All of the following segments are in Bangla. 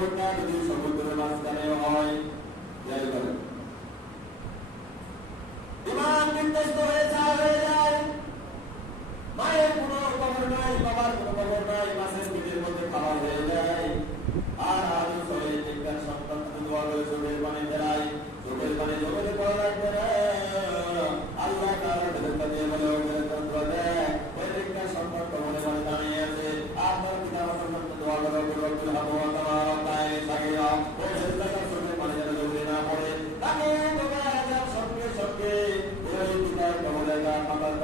বৈঠকটা যদি সমুদ্রের মাঝখানে হয়। যাই পারেন ইমান নির্দেশ করে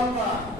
пока